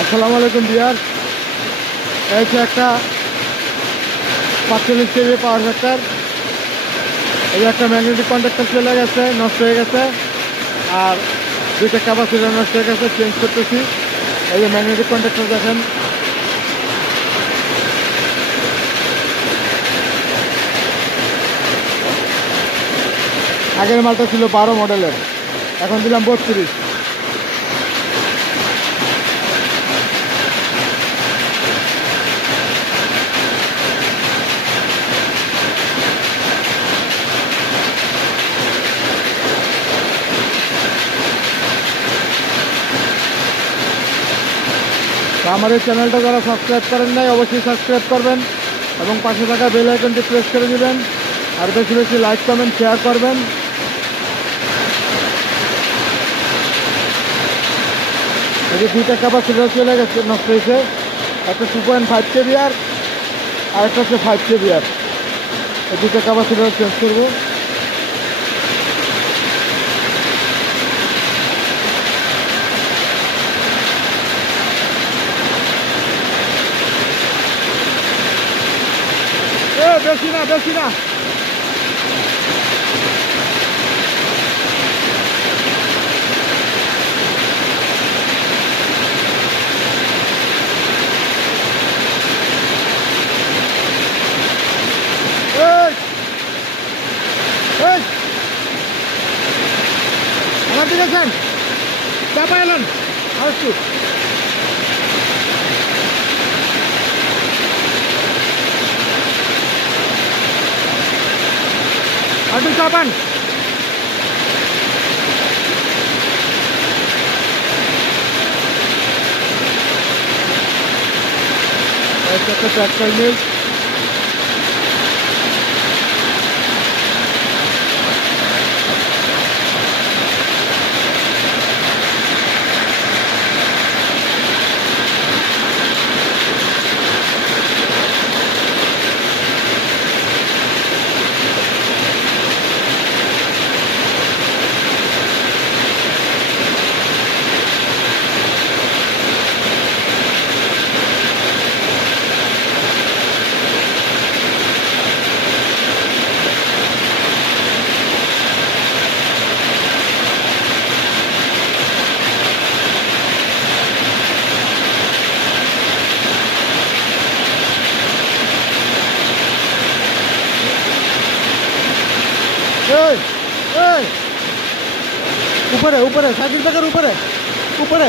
আসসালামু আলাইকুম বিয়ার। এই হচ্ছে একটা 45 কেভি পাওয়ার ফ্যাক্টর। এই যে একটা ম্যাগনেটিক কন্ডাক্টর চলে গেছে, নষ্ট হয়ে গেছে, আর দুইটা ক্যাপাসিটর নষ্ট হয়ে গেছে, চেঞ্জ করতেছি। এই যে ম্যাগনেটিক কন্ডাক্টর দেখেন, আগের মালটা ছিল 12 মডেলের, এখন দিলাম 32। তো আমার এই চ্যানেলটা যারা সাবস্ক্রাইব করেন নাই অবশ্যই সাবস্ক্রাইব করবেন এবং পাশে থাকা বেল আইকনটি প্রেস করে দিবেন, আর বেশি বেশি লাইক কমেন্ট শেয়ার করবেন। এই যে দুইটা ক্যাপাসিটর চলে গেছে, নষ্ট হয়েছে। একটা 2.5 কেভি আর একটা হচ্ছে 5 কেভি আর। এই দুইটা ক্যাপাসিটর চেঞ্জ করবো। বেশি না, বেশি না। এই, এই, আমার দিকে আছেন, চাপা এলেন আর একটু। আর একটু চাপান। একটা ট্রাক্টর মিল। এই, এই, উপরে উপরে সাইকেল ব্যাগের উপরে উপরে।